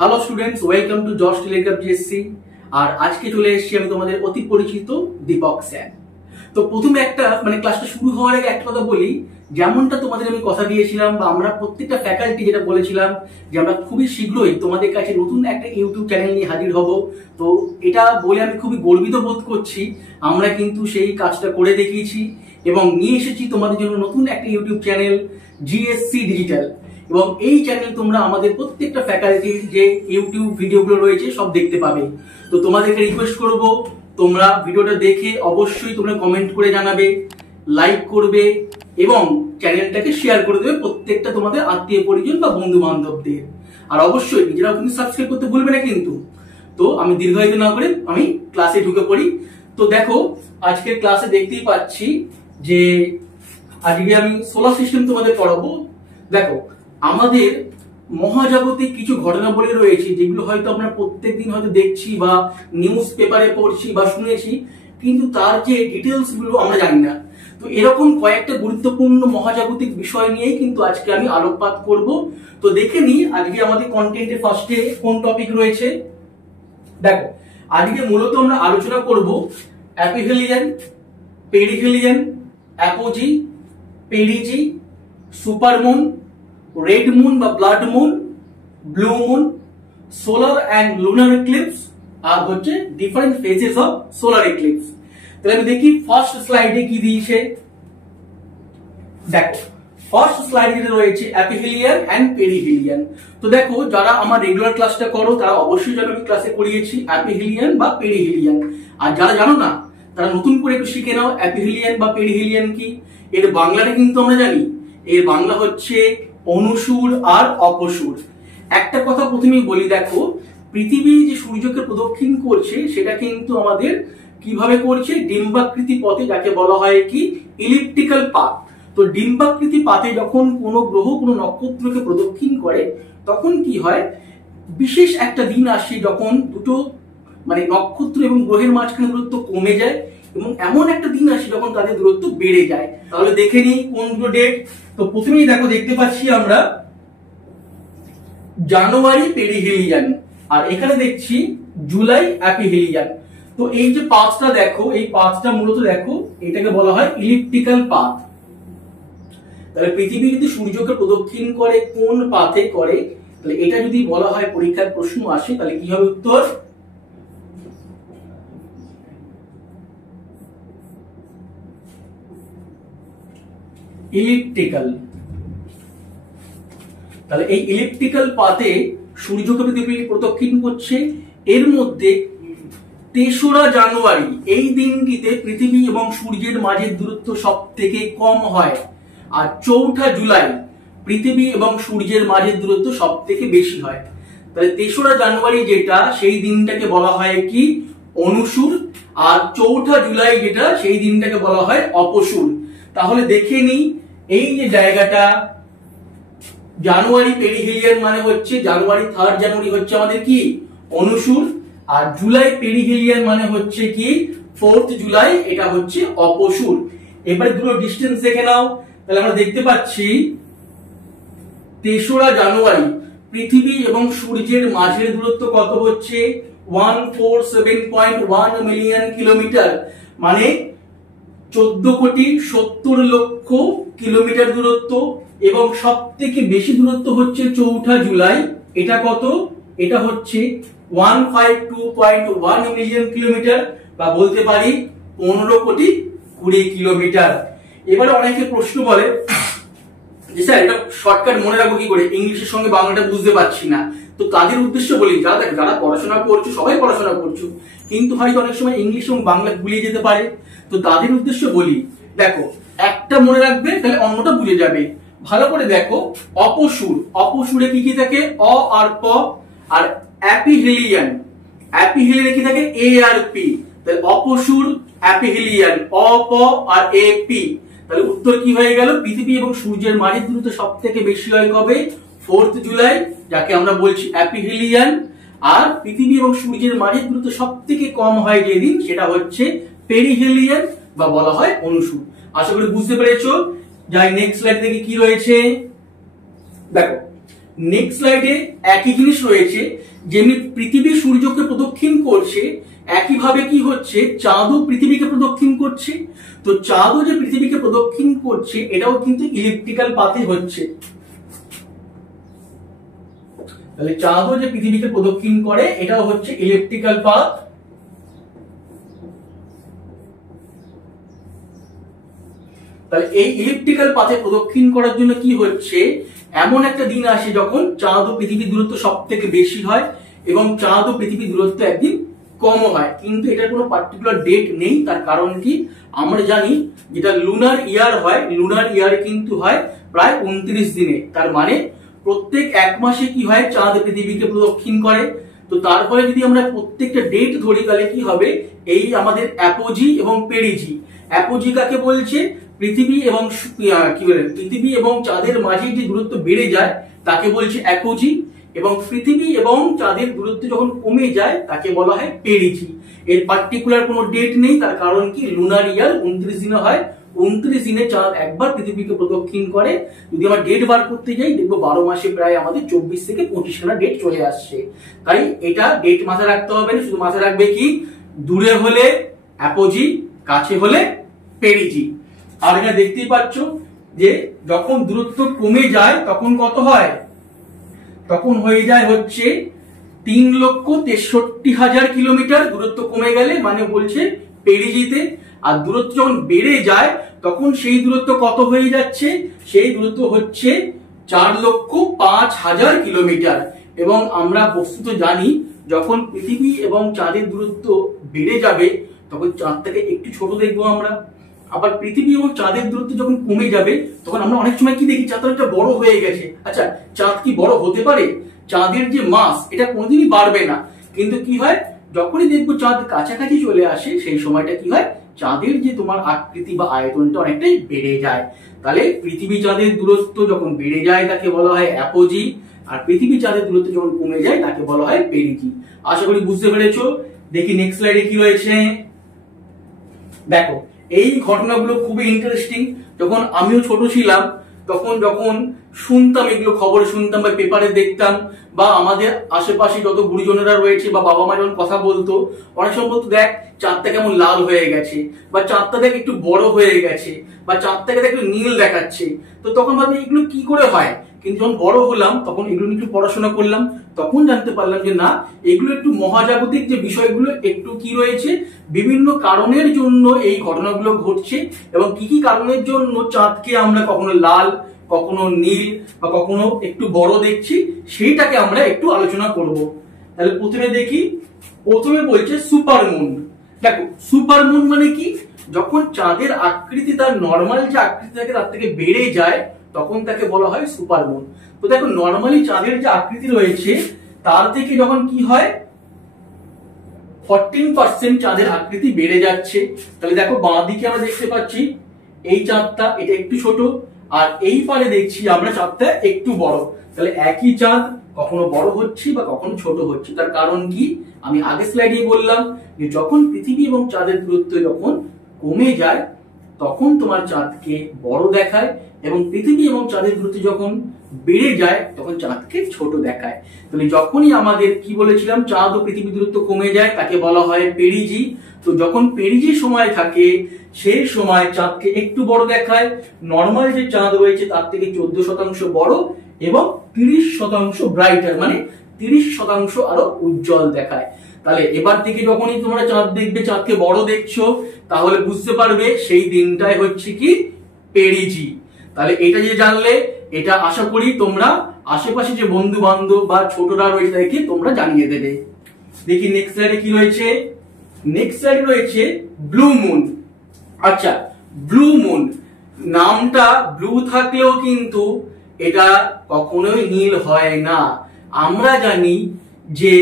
Hello students, welcome to Josh telegraph GSC. আর আজকে চলে এসেছি আমি তোমাদের অতি পরিচিত দীপক স্যার। তো প্রথমে একটা ক্লাসটা শুরু হওয়ার আগে একটা কথা বলি, যেমনটা তোমাদের আমি কথা দিয়েছিলাম বা আমরা প্রত্যেকটা ফ্যাকাল্টি যেটা বলেছিলাম যে আমরা খুবই শীঘ্রই তোমাদের কাছে নতুন একটা ইউটিউব চ্যানেল নিয়ে হাজির হব। তো এটা বলে আমি খুবই গর্বিত বোধ করছি, আমরা কিন্তু সেই কাজটা করে দেখিয়েছি এবং নিয়ে এসেছি তোমাদের জন্য নতুন একটা ইউটিউব চ্যানেল জিএসসি ডিজিটাল। এবং এই চ্যানেল তোমরা আমাদের প্রত্যেকটা ফ্যাকাল্টির যে ইউটিউব ভিডিওগুলো রয়েছে সব দেখতে পাবে। তো তোমাদেরকে রিকোয়েস্ট করব, তোমরা ভিডিওটা দেখে অবশ্যই তোমরা কমেন্ট করে জানাবে, লাইক করবে এবং চ্যানেলটাকে শেয়ার করে দেবে প্রত্যেকটা তোমাদের আত্মীয় পরিজন বা বন্ধু বান্ধবদের। আর অবশ্যই নিজেরাও কিন্তু সাবস্ক্রাইব করতে ভুলবে না কিন্তু। তো আমি দীর্ঘায়িত না করে আমি ক্লাসে ঢুকে পড়ি। তো দেখো, আজকের ক্লাসে দেখতেই পাচ্ছি যে আজকে আমি সোলার সিস্টেম তোমাদের পড়াবো। দেখো, আমাদের মহাজাগতিক কিছু ঘটনাবলী রয়েছে যেগুলো হয়তো আমরা প্রত্যেকদিন হয়তো দেখছি বা নিউজ পেপারে পড়ছি বা শুনেছি, কিন্তু তার যে ডিটেলস গুলো আমরা জানি না। তো এরকম কয়েকটা গুরুত্বপূর্ণ মহাজাগতিক বিষয় নিয়েই কিন্তু আজকে আমি আলোকপাত করব। তো দেখে নিই আজকে আমাদের কন্টেন্টে ফার্স্টে কোন টপিক রয়েছে। দেখো, আজকে মূলত আমরা আলোচনা করব aphelion, perihelion, apogee, perigee, supermoon, red moon বা blood moon, blue moon, solar and lunar eclipse, আর হচ্ছে different phases of solar eclipse. তাহলে আমি দেখি ফার্স্ট স্লাইডে কি দিয়েছে। দেখো, ফার্স্ট স্লাইডে রয়েছে অ্যাপিহেলিয়ান অ্যান্ড পেরিহেলিয়ান। তো দেখো, যারা আমার রেগুলার ক্লাসটা করো তারা অবশ্যই জানো আমি ক্লাসে করিয়েছি অ্যাপিহেলিয়ান বা পেরিহেলিয়ান। আর যারা জানো না তারা নতুন করে একটু শিখে নাও অ্যাপিহেলিয়ান বা পেরিহেলিয়ান কি। এর বাংলাটা কিন্তু আমরা জানি, এর বাংলা হচ্ছে অনুসুর আর অপসুর। একটা কথা প্রথমেই বলি, দেখো পৃথিবী যে সূর্যকে প্রদক্ষিণ করছে সেটা কিন্তু আমাদের কিভাবে করছে, ডিম্বাকৃতি পথে, যাকে বলা হয় কি ইলিপ্টিক্যাল পাথ। তো ডিম্বাকৃতি পাথে যখন কোনো গ্রহ কোনো নক্ষত্রকে প্রদক্ষিণ করে তখন কি হয়, বিশেষ একটা দিন আসে যখন দুটো নক্ষত্র এবং গ্রহের মাঝখানে দূরত্ব কমে যায় এবং এমন একটা দিন আসে যখন তাদের দূরত্ব বেড়ে যায়। তাহলে দেখে নিই কোন দুটো ডেট। তো প্রথমেই দেখো, দেখতে পাচ্ছি আমরা জানুয়ারি পেরিহেলিয়ান আর এখানে দেখছি জুলাই অ্যাপিহেলিয়ান। তো এই যে পাথটা দেখো, এই পাথটা মূলত দেখো এটাকে বলা হয় ইলিপ্টিক্যাল পাথ। তাহলে পৃথিবী যদি সূর্যকে প্রদক্ষিণ করে কোন পাথে করে, তাহলে এটা যদি বলা হয় পরীক্ষার প্রশ্ন আসে তাহলে কি হবে উত্তর, ইলিপ্টিক্যাল। তাহলে এই ইলিপ্টিক্যাল পাথে সূর্যকে পৃথিবী প্রদক্ষিণ করছে। এর মধ্যে ৩রা জানুয়ারি এই দিনটিতে পৃথিবী এবং সূর্যের মাঝের দূরত্ব সব থেকে কম হয়, আর ৪ঠা জুলাই পৃথিবী এবং সূর্যের মাঝের দূরত্ব সব থেকে বেশি হয়। তাহলে ৩রা জানুয়ারি যেটা, সেই দিনটাকে বলা হয় কি অনুসুর, আর ৪ঠা জুলাই যেটা, সেই দিনটাকে বলা হয় অপসুর। তাহলে দেখে নিই, এই যে জায়গাটা জানুয়ারি পেরিহেলিয়ান মানে হচ্ছে জানুয়ারি, 3rd জানুয়ারি হচ্ছে আমাদের কি অনুসুর, আর জুলাই পেরিহেলিয়ান মানে হচ্ছে কি 4th জুলাই, এটা হচ্ছে অপসুর। এবারে দুটো ডিস্টেন্স দেখে নাও। তাহলে আমরা দেখতে পাচ্ছি ৩রা জানুয়ারি পৃথিবী এবং সূর্যের মাঝের দূরত্ব কত হচ্ছে 147.1 মিলিয়ন কিলোমিটার, মানে 14,70,00,000 কিলোমিটার দূরত্ব। এবং সব থেকে বেশি দূরত্ব হচ্ছে ৪ঠা জুলাই, এটা কত, এটা হচ্ছে 152.1 মিলিয়ন কিলোমিটার, বা বলতে পারি 15,20,00,000 কিলোমিটার। এবারে অনেকে প্রশ্ন বলে যে স্যার এটা শর্টকাট মনে রাখবো কি করে, ইংলিশের সঙ্গে বাংলাটা বুঝতে পারছি না। তো তাদের উদ্দেশ্য বলি, যারা পড়াশোনা করছো, সবাই পড়াশোনা করছো কিন্তু হয়তো অনেক সময় ইংলিশ এবং বাংলা গুলিয়ে যেতে পারে। তো তাদের উদ্দেশ্য বলি, দেখো একটা মনে রাখবে তাহলে অন্যটা বুঝে যাবে। ভালো করে দেখো, অপসুর, অপসুরে কি কি থাকে, অ আর প। আর অ্যাপিহেলিয়ান, অ্যাপিহেলিয়ানে কি থাকে, এ আর পি। তাহলে অপসুর, অ্যাপিহেলিয়ান, অ প আর এ পি। তাহলে উত্তর কি হয়ে গেল, পৃথিবী এবং সূর্যের মাঝের দূরত্ব সব থেকে বেশি হয় কবে, 4th জুলাই, যাকে আমরা বলছি অ্যাপিহেলিয়ান। আর পৃথিবী এবং সূর্যের মাঝের দূরত্ব সব থেকে কম হয় যেদিন, সেটা হচ্ছে পেরিহেলিয়ান বা বলা হয় অনুসুর। আশা করি বুঝতে পেরেছো। যাই নেক্সট স্লাইড থেকে কি রয়েছে। দেখো, নেক্সট স্লাইডে একই জিনিস রয়েছে, যেমনি পৃথিবী সূর্যকে প্রদক্ষিণ করছে একইভাবে কি হচ্ছে চাঁদও পৃথিবীকে প্রদক্ষিণ করছে। তো চাঁদও যে পৃথিবীকে প্রদক্ষিণ করছে এটাও কিন্তু ইলিপ্টিক্যাল পাথে হচ্ছে। তাহলে চাঁদও যে পৃথিবীকে প্রদক্ষিণ করে এটাও হচ্ছে ইলিপ্টিক্যাল পাথ। তাহলে এই ইলিপ্টিক্যাল পাথে প্রদক্ষিণ করার জন্য কি হচ্ছে, এমন একটা দিন আসে যখন চাঁদ ও পৃথিবীর দূরত্ব সব থেকে বেশি হয় এবং চাঁদ ও পৃথিবীর দূরত্ব একদিন কম হয়, কিন্তু এটার কোনো পার্টিকুলার ডেট নেই। তার কারণ কি, আমরা জানি যেটা লুনার ইয়ার হয়, লুনার ইয়ার কিন্তু হয় প্রায় 29 দিনে। তার মানে প্রত্যেক এক মাসে কি হয়, চাঁদ পৃথিবীকে প্রদক্ষিণ করে। তো তারপরে যদি আমরা প্রত্যেকটা ডেট ধরি তাহলে কি হবে, এই আমাদের অ্যাপোজি এবং পেরিজি। অ্যাপোজি কাকে বলছে, পৃথিবী এবং পৃথিবী এবং চাঁদের মাঝে যে দূরত্ব বেড়ে যায় তাকে বলছে অ্যাপোজি, এবং পৃথিবী এবং চাঁদের দূরত্ব যখন কমে যায় তাকে বলা হয় পেরিজি। এর পার্টিকুলার কোনো ডেট নেই, তার কারণ কি লুনার ইয়ার 29 দিনে হয়। 29 দিনে চাঁদ একবার পৃথিবীকে প্রদক্ষিণ করে। যদি আমরা ডেট বার করতে যাই দেখবো 12 মাসে প্রায় আমাদের 24 থেকে 25 খানা ডেট চলে আসছে। তাই এটা ডেট মাথায় রাখতে হবে না, শুধু মাথায় রাখবে কি দূরে হলে অ্যাপোজি, কাছে হলে পেরিজি। আর এখানে দেখতেই পাচ্ছ যে যখন দূরত্ব কমে যায় তখন কত হয়, তখন হয়ে যায় হচ্ছে 3,63,000 কিলোমিটার। দূরত্ব কমে গেলে মানে বলছে পেরিজিতে। আর দূরত্ব যখন বেড়ে যায় তখন সেই দূরত্ব কত হয়ে যাচ্ছে, সেই দূরত্ব হচ্ছে 4,05,000 কিলোমিটার। এবং আমরা বস্তুত জানি যখন পৃথিবী এবং চাঁদের দূরত্ব বেড়ে যাবে তখন চাঁদটাকে একটু ছোট দেখবো আমরা। আবার পৃথিবী এবং চাঁদের দূরত্ব যখন কমে যাবে তখন আমরা অনেক সময় কি দেখি, চাঁদটা একটা বড় হয়ে গেছে। আচ্ছা, চাঁদ কি বড় হতে পারে? চাঁদের যে মাস এটা কোনোদিনই বাড়বে না, কিন্তু কি হয় যখনই দেখবো চাঁদ কাছাকাছি চলে আসে সেই সময়টা কি হয়, চাঁদের যে তোমার আকৃতি বা আয়তনটা অনেকটাই বেড়ে যায়। তাহলে পৃথিবী চাঁদের দূরত্ব যখন বেড়ে যায় তাকে বলা হয় অ্যাপোজি, আর পৃথিবী চাঁদের দূরত্ব যখন কমে যায় তাকে বলা হয় পেরিজি। আশা করি বুঝতে পেরেছো। দেখি নেক্সট স্লাইডে কি রয়েছে। দেখো এই ঘটনাগুলো খুবই ইন্টারেস্টিং। যখন আমিও ছোট ছিলাম তখন যখন শুনতাম, এগুলো খবরে শুনতাম বা পেপারে দেখতাম, বা আমাদের আশেপাশে যত গুরুজনেরা রয়েছে বা বাবা মা যখন কথা বলতো, অনেক সময় বলতো দেখ চাঁদটা কেমন লাল হয়ে গেছে, বা চাঁদটা দেখ একটু বড় হয়ে গেছে, বা চাঁদটাকে দেখ একটু নীল দেখাচ্ছে। তো তখন ভাবি এগুলো কি করে হয়, কিন্তু যখন বড় হলাম তখন এগুলো নিয়ে একটু পড়াশোনা করলাম, তখন জানতে পারলাম যে না, এগুলো একটু মহাজাগতিক যে বিষয়গুলো একটু কি রয়েছে, বিভিন্ন কারণের জন্য এই ঘটনাগুলো ঘটছে, এবং কি কি কারণের জন্য চাঁদকে আমরা কখনো লাল, কখনো নীল বা কখনো একটু বড় দেখছি, সেইটাকে আমরা একটু আলোচনা করব। তাহলে প্রথমে দেখি, প্রথমে বলছে সুপারমুন। দেখো সুপারমুন মানে কি, যখন চাঁদের আকৃতি তার নর্মাল যে আকৃতি থাকে তার থেকে বেড়ে যায় তখন তাকে বলা হয় সুপারমুন। তো দেখো নর্মালি চাঁদের যে আকৃতি রয়েছে তার থেকে যখন কি হয় 14% চাঁদের আকৃতি বেড়ে যাচ্ছে। তাহলে দেখো বাঁ দিকে আমরা দেখতে পাচ্ছি এই চাঁদটা, এটা একটু ছোট, আর এই পারে দেখছি আমরা চাঁদটা একটু বড়। তাহলে একই চাঁদ কখনো বড় হচ্ছে বা কখনো ছোট হচ্ছে। তার কারণ কি, আমি আগের স্লাইডেই বললাম যে যখন পৃথিবী এবং চাঁদের দূরত্ব যখন কমে যায় তখন তোমার চাঁদকে বড় দেখায়, এবং পৃথিবী এবং চাঁদের দূরত্ব যখন বেড়ে যায় তখন চাঁদকে ছোট দেখায়। তাহলে যখনই আমাদের কি বলেছিলাম, চাঁদ ও পৃথিবীর দূরত্ব কমে যায় তাকে বলা হয় পেরিজি। তো যখন পেরিজি সময় থাকে সেই সময় চাঁদকে একটু বড় দেখায়, নর্মাল যে চাঁদ রয়েছে তার থেকে 14% বড়, এবং 30% ব্রাইটার, মানে 30% আরো উজ্জ্বল দেখায়। তাহলে এবার থেকে যখনই তোমরা চাঁদ দেখবে, চাঁদকে বড় দেখছো, তাহলে বুঝতে পারবে সেই দিনটাই হচ্ছে কি পেরিজি। তাহলে এটা যে জানলে, এটা আশা করি তোমরা আশেপাশে যে বন্ধু বান্ধব বা ছোটরা রয়েছে তাদেরকে তোমরা জানিয়ে দেবে। দেখি নেক্সট স্লাইডে কি রয়েছে। নেক্সট স্লাইডে রয়েছে ব্লু মুন। আচ্ছা, ব্লু মুন নামটা ব্লু থাকলেও কিন্তু এটা কখনোই নীল হয় না। আমরা জানি যে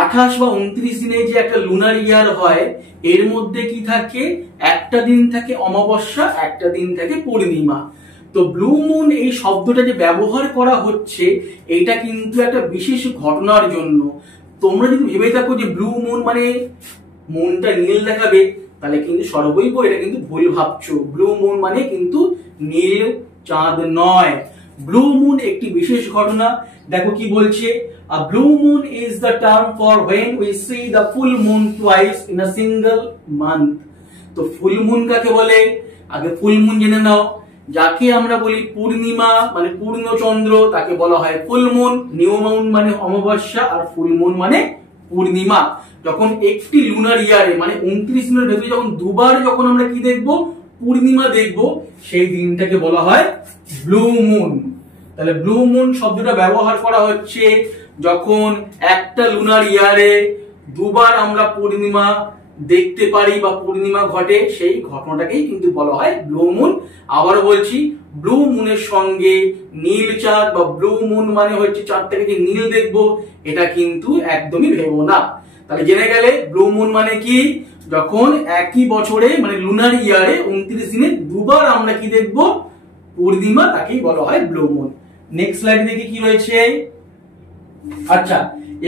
28 বা 29 দিনে যে একটা লুনার ইয়ার হয়, এর মধ্যে কি থাকে, একটা দিন থাকে অমাবস্যা, একটা দিন থাকে পূর্ণিমা। তো ব্লু মুন এই শব্দটা যে ব্যবহার করা হচ্ছে এটা কিন্তু একটা বিশেষ ঘটনার জন্য। তোমরা যদি ভেবে থাকো যে ব্লু মুন মানে মুনটা নীল দেখাবে, তাহলে কিন্তু সর্বৈব এটা কিন্তু ভুল ভাবছো। ব্লু মুন মানে কিন্তু নীল চাঁদ নয়। ব্লু মুন একটি বিশেষ ঘটনা। দেখো কি বলছে, a blue moon is the term for when we see the full moon twice in a single month। তো ফুল মুন কাকে বলে? আগে ফুল মুন জেনে নাও। যাকে আমরা বলি পূর্ণিমা মানে পূর্ণ চন্দ্র তাকে বলা হয় ফুল মুন। নিউ মুন মানে অমাবস্যা, আর ফুল মুন মানে পূর্ণিমা। যখন একটি লুনার ইয়ারে মানে 29 দিনের ভেতরে যখন দুবার যখন আমরা কি দেখব, পূর্ণিমা দেখব, সেই দিনটাকে বলা হয় ব্লু মুন। তাহলে ব্লু মুন শব্দটা ব্যবহার করা হচ্ছে যখন একটা লুনার ইয়ারে দুবার আমরা পূর্ণিমা দেখতে পারি বা পূর্ণিমা ঘটে, সেই ঘটনাটাকেই কিন্তু বলা হয় ব্লু মুন। আবার বলছি, ব্লু মুনের সঙ্গে নীল চাঁদ বা ব্লু মুন মানে হচ্ছে চাঁদটাকে যে নীল দেখবো, এটা কিন্তু একদমই ভেবো না। তাহলে জেনে গেলে ব্লু মুন মানে কি, যখন একই বছরে মানে লুনার ইয়ারে 29 দিনে দুবার আমরা কি দেখবো, পূর্ণিমা, তাকেই বলা হয় ব্লু মুন। নেক্সট স্লাইড দেখি কি রয়েছে। আচ্ছা,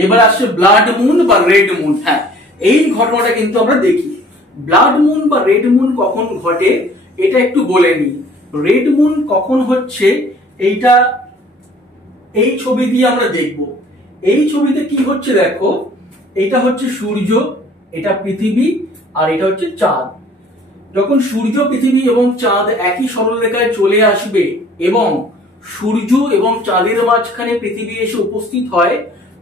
এবার আসছে ব্লাড মুন বা রেড মুন। হ্যাঁ, এই ঘটনাটা কিন্তু আমরা দেখি। ব্লাড মুন বা রেড মুন কখন ঘটে এটা একটু বলে নি। রেড মুন কখন হচ্ছে এইটা এই ছবি দিয়ে আমরা দেখব। এই ছবিতে কি হচ্ছে দেখো, এটা হচ্ছে সূর্য, এটা পৃথিবী, আর এটা হচ্ছে চাঁদ। যখন সূর্য, পৃথিবী এবং চাঁদ একই সরলরেখায় চলে আসবে এবং সূর্য এবং চাঁদের মাঝখানে পৃথিবী এসে উপস্থিত হয়,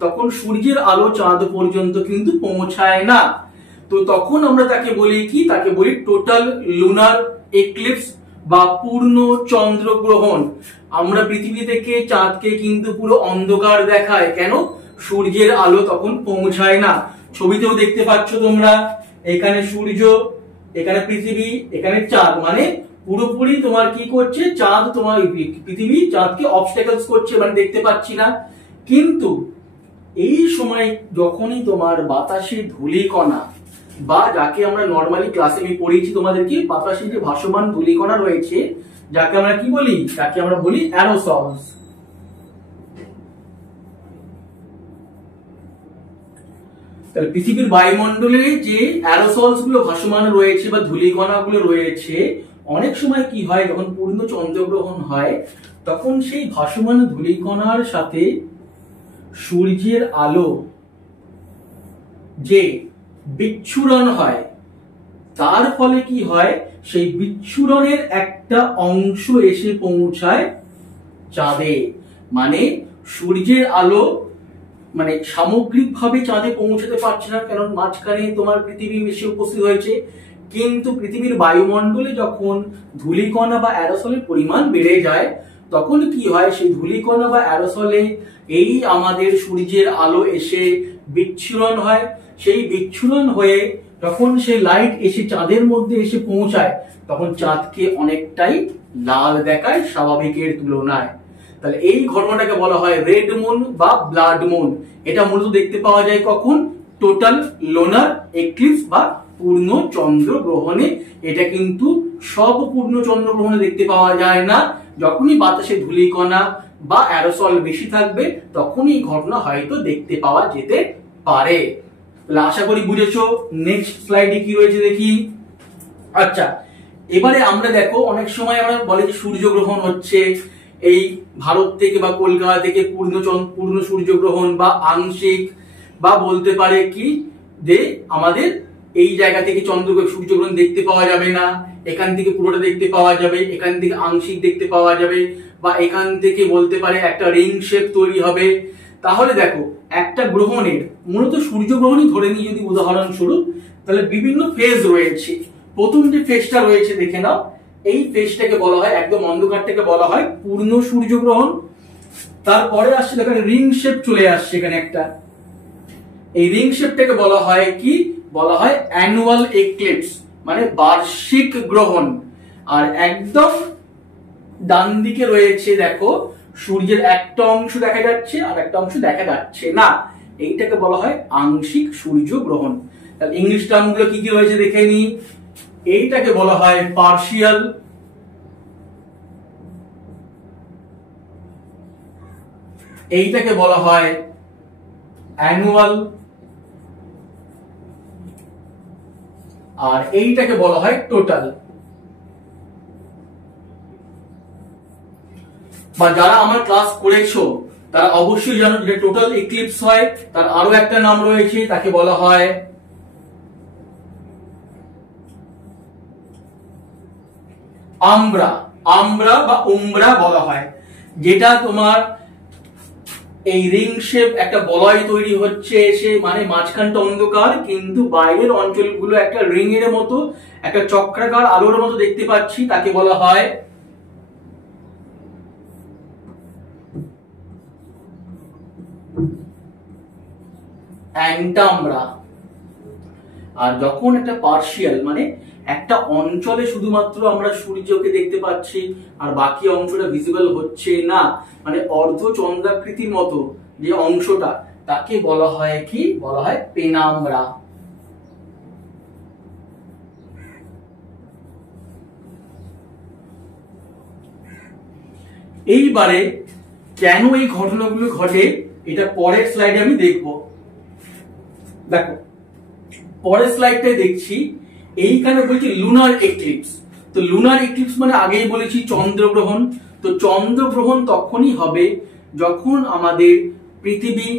তখন সূর্যের আলো চাঁদ পর্যন্ত কিন্তু পৌঁছায় না। তো তখন আমরা তাকে বলি কি, তাকে বলি টোটাল লুনার এক্লিপস বা পূর্ণ চন্দ্রগ্রহণ। আমরা পৃথিবী থেকে চাঁদকে কিন্তু পুরো অন্ধকার দেখায়, কেন? সূর্যের আলো তখন পৌঁছায় না। ছবিতেও দেখতে পাচ্ছ তোমরা, এখানে সূর্য, এখানে পৃথিবী, এখানে চাঁদ, মানে পুরোপুরি তোমার কি করছে, চাঁদ তোমার পৃথিবী চাঁদকে অবস্ট্যাকলস করছে, মানে দেখতে পাচ্ছি না। কিন্তু এই সময় যখনই তোমার বাতাসে ধূলিকণা বা যাকে আমরা নর্মালি ক্লাসে আমি পড়িয়েছি তোমাদেরকে, বাতাসে যে ভাসমান ধূলিকণা রয়েছে, যাকে আমরা কি বলি, তাকে আমরা বলি অ্যারোসলস। তাহলে পৃথিবীর বায়ুমণ্ডলে যে অ্যারোসলস গুলো ভাসমান রয়েছে বা ধূলিকণা গুলো রয়েছে, অনেক সময় কি হয়, যখন পূর্ণ চন্দ্রগ্রহণ হয় তখন সেই ভাসমান ধূলিকণার সাথে সূর্যের আলো যে বিচ্ছুরণ হয়, তার ফলে কি হয়, সেই বিচ্ছুরণের একটা অংশ এসে পৌঁছায় চাঁদে। মানে সূর্যের আলো মানে সামগ্রিকভাবে চাঁদে পৌঁছাতে পারছে না, কারণ মাঝখানে তোমার পৃথিবী এসে উপস্থিত হয়েছে। কিন্তু পৃথিবীর বায়ুমণ্ডলে যখন ধূলিকণা বা অ্যারোসলের পরিমাণ বেড়ে যায়, তখন কি হয়, সেই ধূলিকণা বা অ্যারোসলে এই আমাদের সূর্যের আলো এসে বিচ্ছুরণ হয়। সেই বিচ্ছুরণ হয়ে যখন সেই লাইট এসে চাঁদের মধ্যে এসে পৌঁছায়, তখন চাঁদকে অনেকটাই লাল দেখায় স্বাভাবিকের তুলনায়। তাহলে এই ঘটনাটাকে বলা হয় রেড মুন বা ব্লাড মুন। এটা মূলত দেখতে পাওয়া যায় কখন, টোটাল লোনার এক্লিপস বা পূর্ণ চন্দ্রগ্রহণে। এটা কিন্তু সব পূর্ণ চন্দ্রগ্রহণে দেখতে পাওয়া যায় না। যখনই বাতাসে ধূলিকণা বা অ্যারোসল বেশি থাকবে, তখনই এই ঘটনা হয়তো দেখতে পাওয়া যেতে পারে। তাহলে আশা করি বুঝেছো। নেক্সট স্লাইডে কি রয়েছে দেখি। আচ্ছা, এবারে আমরা দেখো, অনেক সময় আমরা বলে যে সূর্যগ্রহণ হচ্ছে এই ভারত থেকে বা কলকাতা থেকে পূর্ণ সূর্যগ্রহণ বা আংশিক, বা বলতে পারে কি যে আমাদের এই জায়গা থেকে সূর্যগ্রহণ দেখতে পাওয়া যাবে না, এখান থেকে পুরোটা দেখতে পাওয়া যাবে, এখান থেকে আংশিক দেখতে পাওয়া যাবে, বা এখান থেকে বলতে পারে একটা রিং শেপ তৈরি হবে। তাহলে দেখো, একটা গ্রহণের মূলত সূর্যগ্রহণই ধরে নিই যদি উদাহরণস্বরূপ, তাহলে বিভিন্ন ফেজ রয়েছে। প্রথম যে ফেজটা রয়েছে দেখে নাও, এই ফেজটাকে বলা হয়, একদম অন্ধকারটাকে বলা হয় পূর্ণ সূর্যগ্রহণ। তারপরে আসছে দেখেন রিং শেপ চলে আসছে এখানে একটা, এই রিং শেপটাকে বলা হয় কি, বলা হয় অ্যানুয়াল এক্লিপস, মানে বার্ষিক গ্রহণ। আর একদম ডান দিকে রয়েছে দেখো, সূর্যের একটা অংশ দেখা যাচ্ছে আর একটা অংশ দেখা যাচ্ছে না, এইটাকে বলা হয় আংশিক সূর্যগ্রহণ। তাহলে ইংলিশ টার্মগুলো কি কি রয়েছে দেখে নি। এইটাকে বলা হয় পার্শিয়াল, এইটাকে বলা হয় অ্যানুয়াল, আর এইটাকে বলা হয় টোটাল। বা যারা আমার ক্লাস করেছো তারা অবশ্যই জানো যে টোটাল ইক্লিপস হয় তার আরো একটা নাম রয়েছে, তাকে বলা হয় আমব্রা বা উমব্রা বলা হয়। যেটা তোমার এই রিং শেপ একটা বলয় তৈরি হচ্ছে এসে, মানে মাঝখানটা অন্ধকার কিন্তু বাইরের অঞ্চলগুলো একটা রিং এর মতো একটা চক্রাকার আলোর মতো দেখতে পাচ্ছি, তাকে বলা হয় অ্যান্টাম্ব্রা। আর যখন একটা পার্শিয়াল মানে একটা অঞ্চলে শুধুমাত্র আমরা সূর্যকে দেখতে পাচ্ছি আর বাকি অংশটা ভিজিবল হচ্ছে না, মানে অর্ধচন্দ্রাকৃতির মতো যে অংশটা, তাকে বলা হয় কি, বলা হয় পেনাম্ব্রা। এইবারে কেন এই ঘটনাগুলো ঘটে এটা পরের স্লাইডে আমি দেখব। দেখো পরের স্লাইডটাই দেখছি, এইখানে বলছি লুনার এক্লিপস। তো লুনার এক্লিপস মানে আগেই বলেছি চন্দ্রগ্রহণ। তো চন্দ্রগ্রহণ তখনই হবে যখন আমাদের পৃথিবী,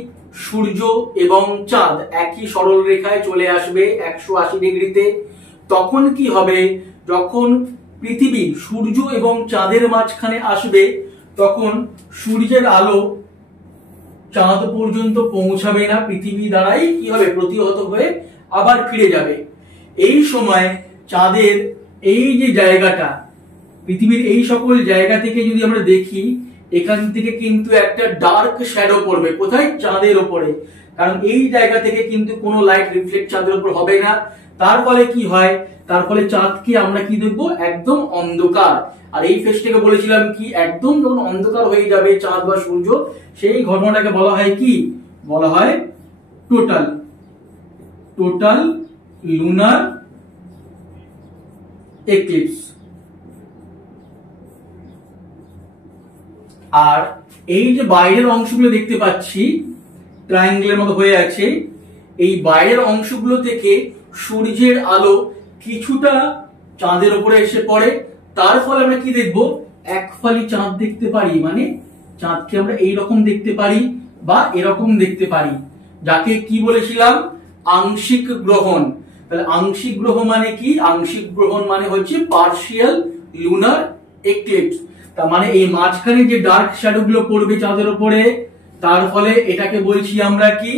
সূর্য এবং চাঁদ একই সরল রেখায় চলে আসবে 180 ডিগ্রিতে। তখন কি হবে, যখন পৃথিবী সূর্য এবং চাঁদের মাঝখানে আসবে তখন সূর্যের আলো চাঁদ পর্যন্ত পৌঁছাবে না, পৃথিবী দ্বারাই কি হবে প্রতিহত হয়ে আবার ফিরে যাবে। এই সময় চাঁদের এই যে জায়গাটা, পৃথিবীর এই সকল জায়গা থেকে যদি আমরা দেখি, এখান থেকে কিন্তু একটা ডার্ক শ্যাডো পড়বে কোথায়, চাঁদের ওপরে। কারণ এই জায়গা থেকে কিন্তু কোনো লাইট রিফ্লেক্ট চাঁদের উপর হবে না। তার ফলে কি হয়, তার ফলে চাঁদকে আমরা কি দেখবো, একদম অন্ধকার। আর এই ফেজটাকে বলেছিলাম কি, একদম যখন অন্ধকার হয়ে যাবে চাঁদ বা সূর্য, সেই ঘটনাটাকে বলা হয় কি, বলা হয় টোটাল লুনার এক্লিপস। আর এই যে বাইরের অংশগুলো দেখতে পাচ্ছি ট্রায়াঙ্গেলের মতো হয়ে আছে, এই বাইরের অংশগুলো থেকে সূর্যের আলো কিছুটা চাঁদের উপরে এসে পড়ে। তার ফলে আমরা কি দেখবো, এক ফালি চাঁদ দেখতে পারি, মানে চাঁদকে আমরা এইরকম দেখতে পারি বা এরকম দেখতে পারি, যাকে কি বলেছিলাম, আংশিক গ্রহণ। তাহলে আংশিক গ্রহণ মানে কি, আংশিক গ্রহণ মানে হচ্ছে পার্শিয়াল লুনার এক্লিপস। তার মানে এই মাঝখানে যে ডার্ক শ্যাডো গুলো পড়বে চাঁদের উপরে, তার ফলে এটাকে বলছি আমরা কি,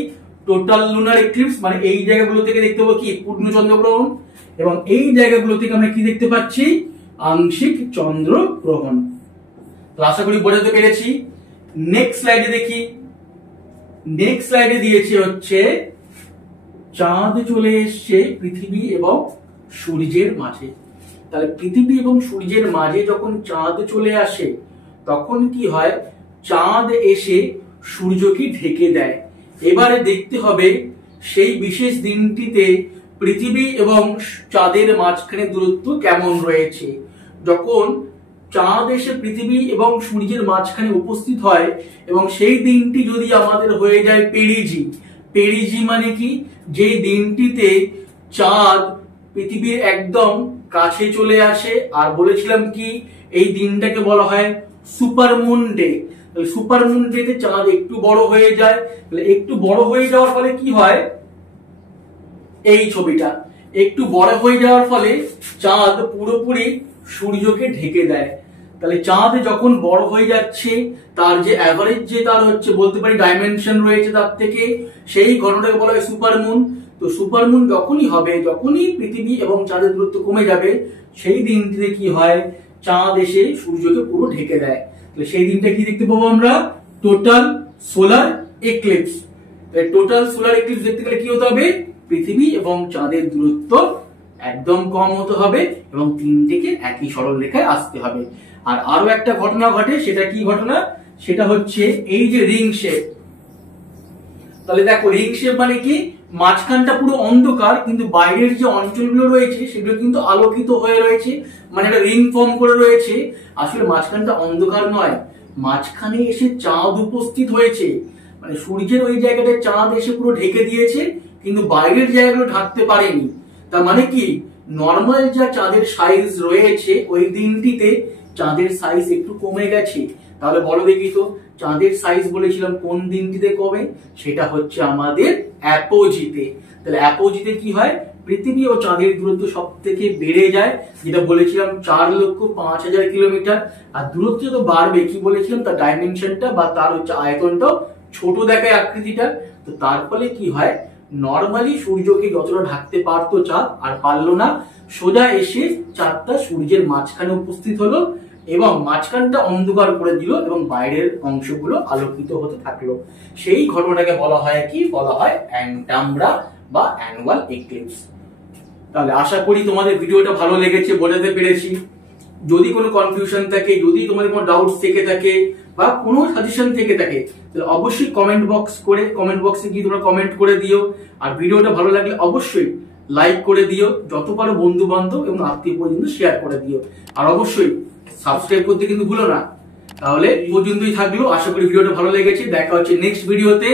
টোটাল লুনার এক্লিপস। মানে এই জায়গাগুলো থেকে দেখতে পাবো কি, পূর্ণ চন্দ্রগ্রহণ, এবং এই জায়গাগুলো থেকে আমরা কি দেখতে পাচ্ছি, আংশিক চন্দ্রগ্রহণ। তো আশা করি বোঝাতে পেরেছি। নেক্সট স্লাইডে দেখি, নেক্সট স্লাইডে দিয়েছে হচ্ছে চাঁদ চলে এসছে পৃথিবী এবং সূর্যের মাঝে। তাহলে পৃথিবী এবং সূর্যের মাঝে যখন চাঁদ চলে আসে তখন কি হয়, চাঁদ এসে সূর্যকে ঢেকে দেয়। এবারে দেখতে হবে সেই বিশেষ দিনটিতে পৃথিবী এবং চাঁদের মাঝখানে দূরত্ব কেমন রয়েছে। যখন চাঁদ এসে পৃথিবী এবং সূর্যের মাঝখানে উপস্থিত হয় এবং সেই দিনটি যদি আমাদের হয়ে যায় পেরিজি। পেরিজি মানে কি, যে দিনটিতে চাঁদ পৃথিবীর একদম কাছে চলে আসে। আর বলেছিলাম কি, এই দিনটাকে বলা হয় সুপারমুন ডে। সুপারমুন ডেতে চাঁদ একটু বড় হয়ে যায়। একটু বড় হয়ে যাওয়ার ফলে কি হয়, এই ছবিটা একটু বড় হয়ে যাওয়ার ফলে চাঁদ পুরোপুরি সূর্যকে ঢেকে দেয়। তাহলে চাঁদ যখন বড় হয়ে যাচ্ছে, তার যে অ্যাভারেজ যে তার হচ্ছে বলতে পারি ডাইমেনশন রয়েছে তার থেকে, সেই ঘটনাটাকে বলা হয় সুপারমুন। তো সুপারমুন যখনই হবে, যখনই পৃথিবী এবং চাঁদের দূরত্ব কমে যাবে, সেই দিনটিতে কি হয়, চাঁদ এসে সূর্যকে পুরো ঢেকে দেয়। তাহলে সেই দিনটা কি দেখতে পাবো আমরা, total solar eclipse. Total solar eclipse দেখতে গেলে কি হতে হবে, পৃথিবী এবং চাঁদের দূরত্ব একদম কম হতে হবে এবং তিনটিকে একই সরল রেখায় আসতে হবে। আর আরো একটা ঘটনা ঘটে, সেটা কি ঘটনা, সেটা হচ্ছে এই যে রিং শেপ। তাহলে দেখো রিং শেপ মানে কি, মাঝখানটা পুরো অন্ধকার কিন্তু বাইরের যে অঞ্চলগুলো রয়েছে সেগুলো কিন্তু আলোকিত হয়ে রয়েছে, মানে একটা রিং ফর্ম করে রয়েছে। আসলে মাঝখানটা অন্ধকার নয়, মাঝখানে এসে চাঁদ উপস্থিত হয়েছে, মানে সূর্যের ওই জায়গাটায় চাঁদ এসে পুরো ঢেকে দিয়েছে কিন্তু বাইরের জায়গাগুলো ঢাকতে পারেনি। তার মানে কি, নর্মাল যা চাঁদের সাইজ রয়েছে ওই দিনটিতে চাঁদের সাইজ একটু কমে গেছে, তাহলে বলো দেখি তো, চাঁদের সাইজ বলেছিলাম কোন দিনটিতে কমে? সেটা হচ্ছে আমাদের অ্যাপোজিতে। তাহলে অ্যাপোজিতে কি হয়? পৃথিবী ও চাঁদের দূরত্ব সব থেকে বেড়ে যায়, যেটা বলেছিলাম 4,05,000 কিলোমিটার। আর দূরত্ব যত বাড়বে, কি বলেছিলাম, তার ডাইমেনশনটা বা তার হচ্ছে আয়তনটাও ছোট দেখায় আকৃতিটা। তো তার ফলে কি হয়, নর্মালি সূর্যকে যতটা ঢাকতে পারতো চাঁদ, আর পারলো না, সোজা এসে চাঁদটা সূর্যের মাঝখানে উপস্থিত হলো এবং মাঝখানটা অন্ধকার করে দিল এবং বাইরের অংশগুলো আলোকিত হতে থাকলো। সেই ঘটনাটাকে বলা হয় কি? বলা হয় অ্যান্টাম্ব্রা বা অ্যানুয়াল এক্লিপস। তাহলে আশা করি তোমাদের ভিডিওটা ভালো লেগেছে, বোঝাতে পেরেছি। যদি কোনো কনফিউশন থাকে, যদি তোমাদের কোনো ডাউটস থেকে থাকে বা কোনো সাজেশন থেকে থাকে, তাহলে অবশ্যই কমেন্ট বক্সে গিয়ে তোমরা কমেন্ট করে দিও। আর ভিডিওটা ভালো লাগলে অবশ্যই লাইক করে দিও, যত পারো বন্ধু বান্ধব এবং আত্মীয় পর্যন্ত শেয়ার করে দিও। আর অবশ্যই সাবস্ক্রাইব করতে কিন্তু ভুলো না। তাহলে এই পর্যন্তই থাকলো, আশা করি ভিডিওটা ভালো লেগেছে। দেখা হচ্ছে নেক্সট ভিডিওতে।